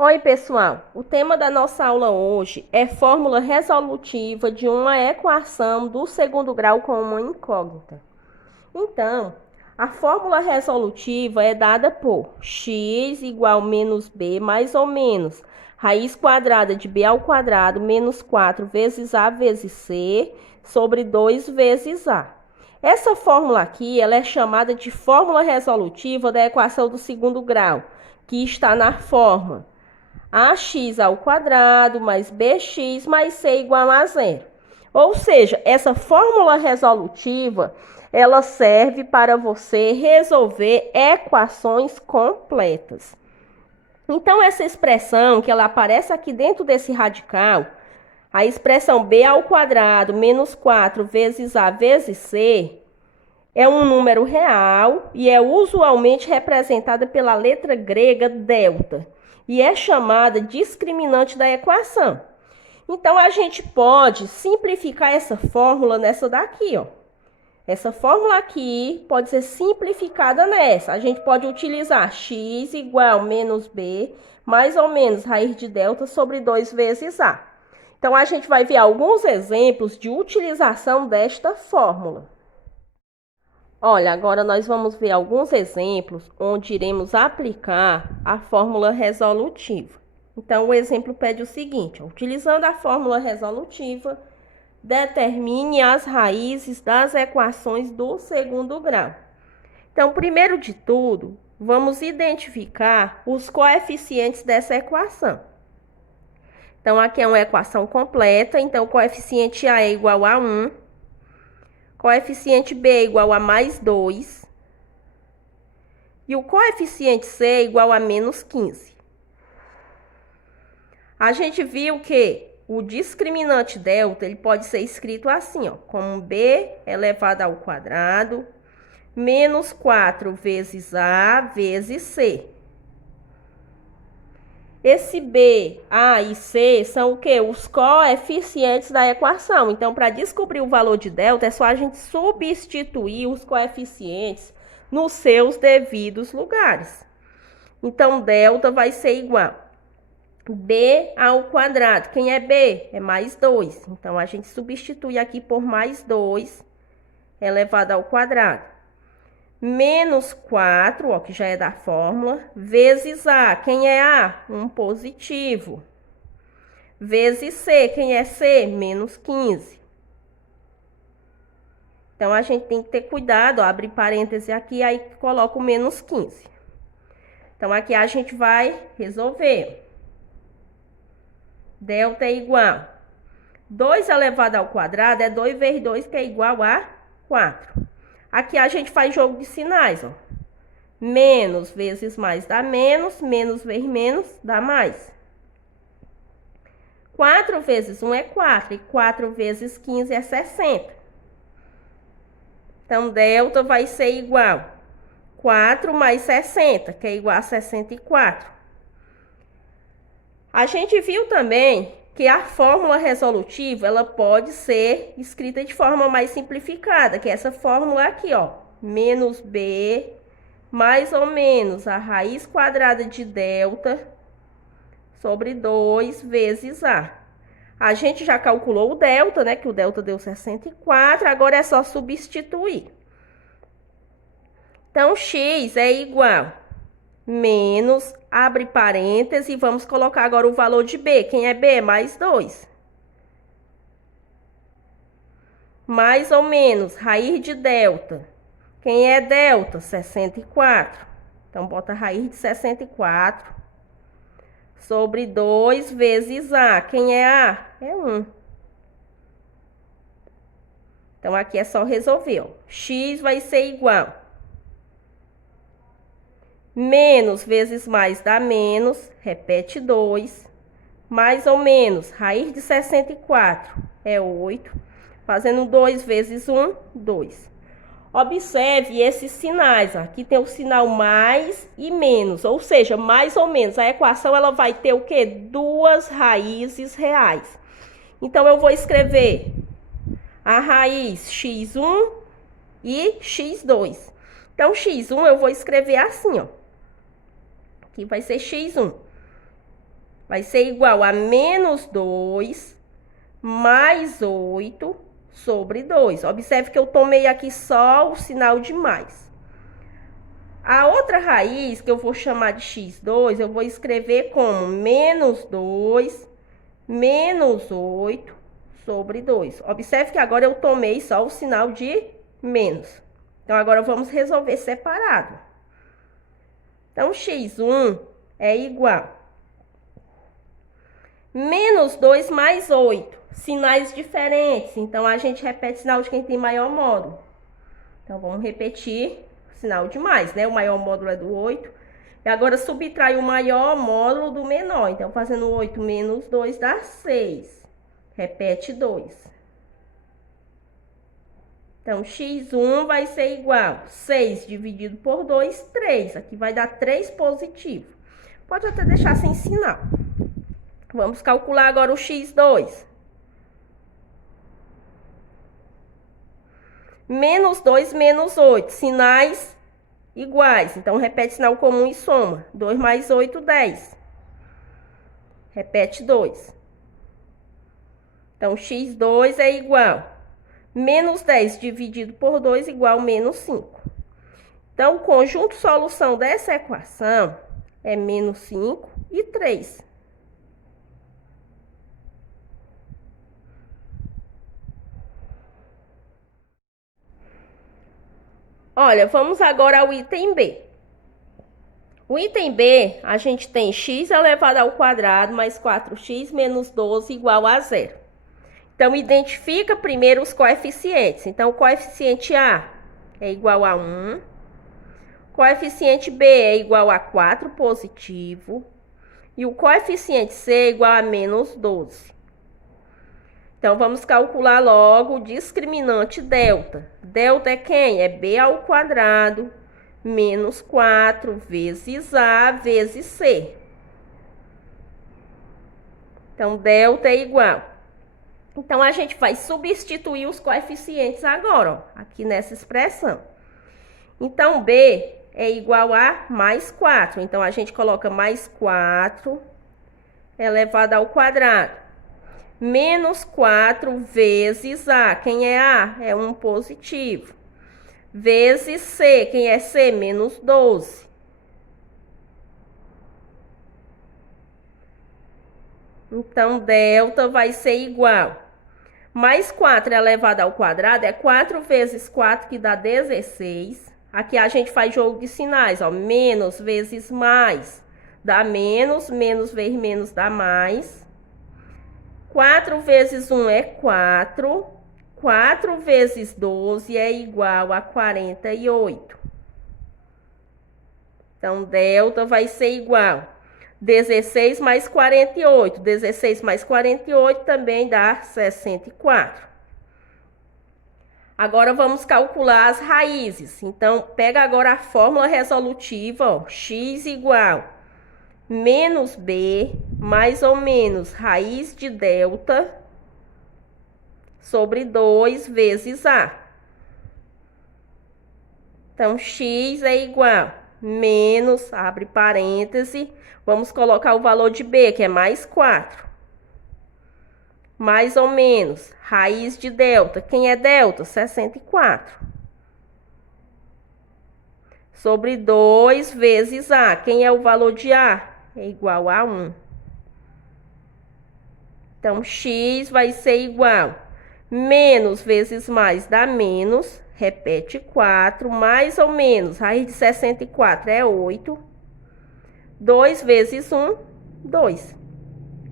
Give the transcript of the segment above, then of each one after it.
Oi, pessoal. O tema da nossa aula hoje é fórmula resolutiva de uma equação do segundo grau com uma incógnita. Então, a fórmula resolutiva é dada por x igual menos b mais ou menos raiz quadrada de b ao quadrado menos 4 vezes a vezes c sobre 2 vezes a. Essa fórmula aqui ela é chamada de fórmula resolutiva da equação do segundo grau, que está na forma ax ao quadrado mais bx mais c igual a zero. Ou seja, essa fórmula resolutiva, ela serve para você resolver equações completas. Então, essa expressão que ela aparece aqui dentro desse radical, a expressão b ao quadrado menos 4 vezes a vezes c, é um número real e é usualmente representada pela letra grega delta e é chamada discriminante da equação. Então, a gente pode simplificar essa fórmula nessa daqui, ó. Essa fórmula aqui pode ser simplificada nessa. A gente pode utilizar x igual menos b mais ou menos raiz de delta sobre 2 vezes a. Então, a gente vai ver alguns exemplos de utilização desta fórmula. Olha, agora nós vamos ver alguns exemplos onde iremos aplicar a fórmula resolutiva. Então, o exemplo pede o seguinte: utilizando a fórmula resolutiva, determine as raízes das equações do segundo grau. Então, primeiro de tudo, vamos identificar os coeficientes dessa equação. Então, aqui é uma equação completa, então o coeficiente A é igual a 1. Coeficiente B é igual a mais 2. E o coeficiente C é igual a menos 15. A gente viu que o discriminante delta ele pode ser escrito assim, ó, como B elevado ao quadrado menos 4 vezes A vezes C. Esse B, A e C são o quê? Os coeficientes da equação. Então, para descobrir o valor de delta, é só a gente substituir os coeficientes nos seus devidos lugares. Então, delta vai ser igual a B ao quadrado. Quem é B? É mais 2. Então, a gente substitui aqui por mais 2 elevado ao quadrado. Menos 4, ó, que já é da fórmula, vezes A. Quem é A? Um positivo. Vezes C. Quem é C? Menos 15. Então, a gente tem que ter cuidado, ó, abre parêntese aqui, aí coloca o menos 15. Então, aqui a gente vai resolver. Delta é igual. 2 elevado ao quadrado é 2 vezes 2, que é igual a 4. Aqui a gente faz jogo de sinais, ó. Menos vezes mais dá menos, menos vezes menos dá mais. 4 vezes 1 é 4, e 4 vezes 15 é 60. Então, delta vai ser igual a 4 mais 60, que é igual a 64. A gente viu também que a fórmula resolutiva, ela pode ser escrita de forma mais simplificada, que é essa fórmula aqui, ó. Menos B, mais ou menos a raiz quadrada de delta sobre 2 vezes A. A gente já calculou o delta, né? Que o delta deu 64, agora é só substituir. Então, x é igual menos, abre parênteses, e vamos colocar agora o valor de B. Quem é B? Mais 2. Mais ou menos, raiz de delta. Quem é delta? 64. Então, bota a raiz de 64 sobre 2 vezes A. Quem é A? É 1. Então, aqui é só resolver, ó. X vai ser igual menos vezes mais dá menos, repete 2, mais ou menos, raiz de 64 é 8, fazendo 2 vezes 1, 2. Observe esses sinais, aqui tem o sinal mais e menos, ou seja, mais ou menos, a equação ela vai ter o quê? Duas raízes reais. Então, eu vou escrever a raiz x1 e x2. Então, x1 eu vou escrever assim, ó. Aqui vai ser x1. vai ser igual a menos 2 mais 8 sobre 2. Observe que eu tomei aqui só o sinal de mais. A outra raiz, que eu vou chamar de x2, eu vou escrever como menos 2 menos 8 sobre 2. Observe que agora eu tomei só o sinal de menos. Então, agora vamos resolver separado. Então, x1 é igual menos 2 mais 8. Sinais diferentes. Então, a gente repete o sinal de quem tem maior módulo. Então, vamos repetir o sinal de mais, né? O maior módulo é do 8. E agora, subtrai o maior módulo do menor. Então, fazendo 8 menos 2 dá 6. Repete 2. Então, x1 vai ser igual a 6 dividido por 2, 3. Aqui vai dar 3 positivo. Pode até deixar sem sinal. Vamos calcular agora o x2. Menos 2 menos 8. Sinais iguais. Então, repete sinal comum e soma. 2 mais 8, 10. Repete 2. Então, x2 é igual menos 10 dividido por 2 igual a menos 5. Então, o conjunto solução dessa equação é menos 5 e 3. Olha, vamos agora ao item B. O item B, a gente tem x elevado ao quadrado mais 4x menos 12 igual a 0. Então, identifica primeiro os coeficientes. Então, o coeficiente A é igual a 1. Coeficiente B é igual a 4 positivo. E o coeficiente C é igual a menos 12. Então, vamos calcular logo o discriminante delta. Delta é quem? É B ao quadrado menos 4 vezes A vezes C. Então, delta é igual. Então, a gente vai substituir os coeficientes agora, ó, aqui nessa expressão. Então, B é igual a mais 4. Então, a gente coloca mais 4 elevado ao quadrado. Menos 4 vezes A. Quem é A? É 1 positivo. Vezes C. Quem é C? Menos 12. Então, delta vai ser igual. Mais 4 elevado ao quadrado é 4 vezes 4, que dá 16. Aqui a gente faz jogo de sinais, ó. Menos vezes mais dá menos. Menos vezes menos dá mais. 4 vezes 1 é 4. 4 vezes 12 é igual a 48. Então, delta vai ser igual 16 mais 48. 16 mais 48 também dá 64. Agora, vamos calcular as raízes. Então, pega agora a fórmula resolutiva, ó, x igual menos b, mais ou menos, raiz de delta sobre 2 vezes a. Então, x é igual menos, abre parêntese, vamos colocar o valor de b, que é mais 4. Mais ou menos, raiz de delta. Quem é delta? 64. Sobre 2 vezes a. Quem é o valor de a? É igual a 1. Então, x vai ser igual menos vezes mais dá menos. Repete 4, mais ou menos, raiz de 64 é 8. 2 vezes 1, 2.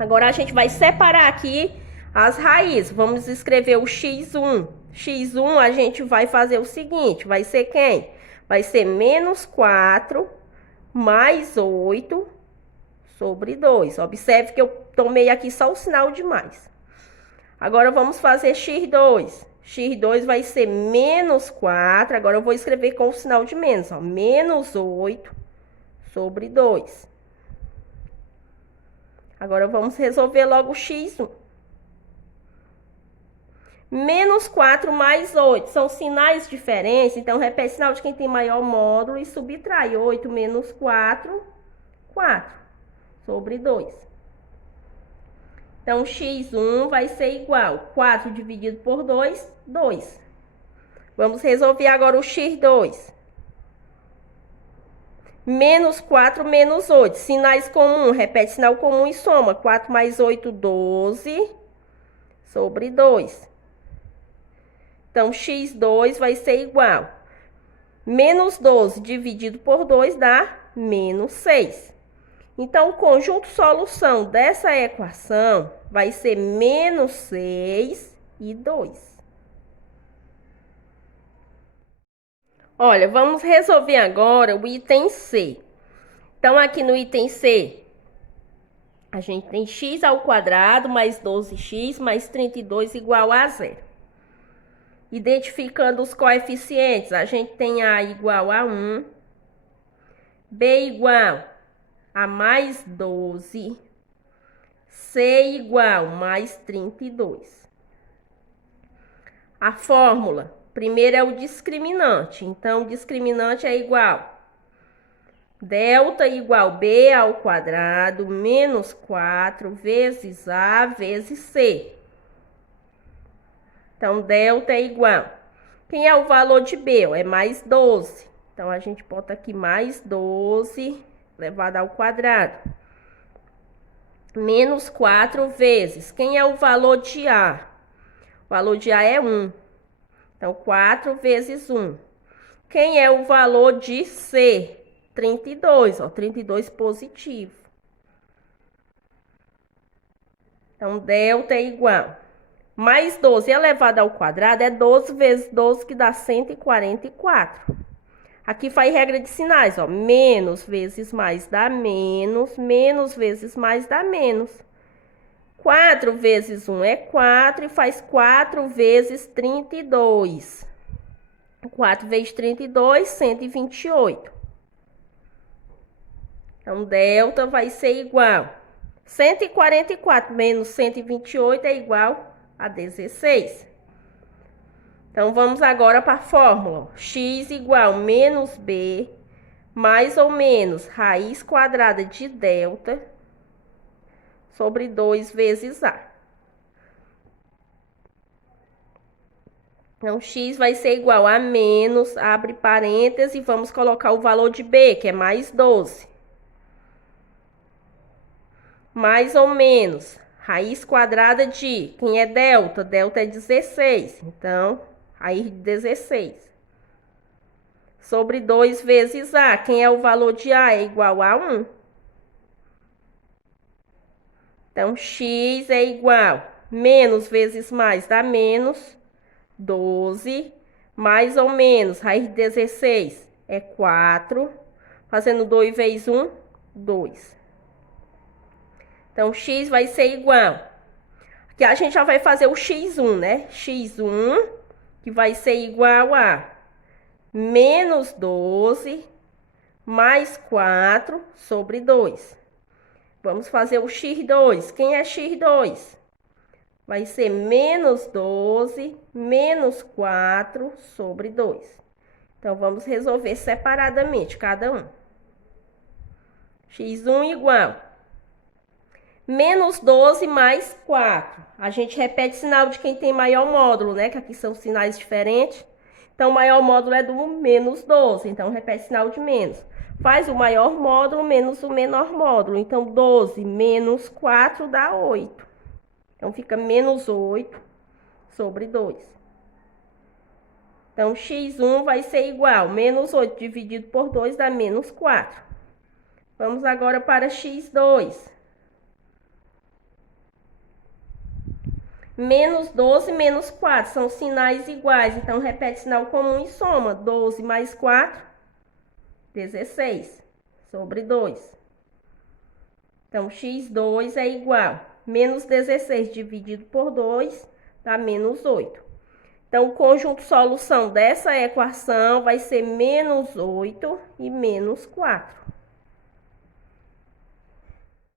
Agora, a gente vai separar aqui as raízes. Vamos escrever o x1. x1 a gente vai fazer o seguinte, vai ser quem? Vai ser menos 4 mais 8 sobre 2. Observe que eu tomei aqui só o sinal de mais. Agora, vamos fazer x2. x2 vai ser menos 4. Agora, eu vou escrever com o sinal de menos, ó. Menos 8 sobre 2. Agora, vamos resolver logo o x1. Menos 4 mais 8. São sinais diferentes. Então, repete o sinal de quem tem maior módulo e subtrai 8 menos 4, 4 sobre 2. Então, x1 vai ser igual 4 dividido por 2, 2. Vamos resolver agora o x2. Menos 4, menos 8. Sinais comuns, repete sinal comum e soma. 4 mais 8, 12, sobre 2. Então, x2 vai ser igual. Menos 12 dividido por 2 dá menos 6. Então, o conjunto solução dessa equação vai ser menos 6 e 2. Olha, vamos resolver agora o item C. Então, aqui no item C, a gente tem x ao quadrado mais 12x mais 32 igual a 0. Identificando os coeficientes, a gente tem A igual a 1, B igual a mais 12, C igual a mais 32. A fórmula, primeiro é o discriminante. Então, o discriminante é igual delta igual B ao quadrado menos 4 vezes A vezes C. Então, delta é igual. Quem é o valor de B? É mais 12. Então, a gente bota aqui mais 12 elevado ao quadrado. Menos 4 vezes. Quem é o valor de A? O valor de A é 1. Então, 4 vezes 1. Quem é o valor de C? 32, ó, 32 positivo. Então, delta é igual. Mais 12 elevado ao quadrado é 12 vezes 12, que dá 144. Aqui faz regra de sinais, ó. Menos vezes mais dá menos, menos vezes mais dá menos. 4 vezes 1 é 4 e faz 4 vezes 32. 4 vezes 32, 128. Então, delta vai ser igual. 144 menos 128 é igual a 16. Então, vamos agora para a fórmula. X igual menos B, mais ou menos raiz quadrada de delta, sobre 2 vezes A. Então, x vai ser igual a menos, abre parênteses, e vamos colocar o valor de B, que é mais 12. Mais ou menos, raiz quadrada de, quem é delta? Delta é 16, então, raiz de 16. Sobre 2 vezes A, quem é o valor de A? É igual a 1. Então, x é igual, menos vezes mais dá menos, 12, mais ou menos, raiz de 16 é 4, fazendo 2 vezes 1, 2. Então, x vai ser igual. Aqui a gente já vai fazer o x1, né? x1, que vai ser igual a menos 12 mais 4 sobre 2. Vamos fazer o x2. Quem é x2? Vai ser menos 12 menos 4 sobre 2. Então, vamos resolver separadamente cada um. x1 igual menos 12 mais 4. A gente repete o sinal de quem tem maior módulo, né? Que aqui são sinais diferentes. Então, o maior módulo é do menos 12. Então, repete o sinal de menos. Faz o maior módulo menos o menor módulo. Então, 12 menos 4 dá 8. Então, fica menos 8 sobre 2. Então, x1 vai ser igual. Menos 8 dividido por 2 dá menos 4. Vamos agora para x2. Menos 12 menos 4 são sinais iguais, então repete sinal comum e soma. 12 mais 4, 16, sobre 2. Então, x2 é igual. Menos 16 dividido por 2 dá menos 8. Então, o conjunto solução dessa equação vai ser menos 8 e menos 4.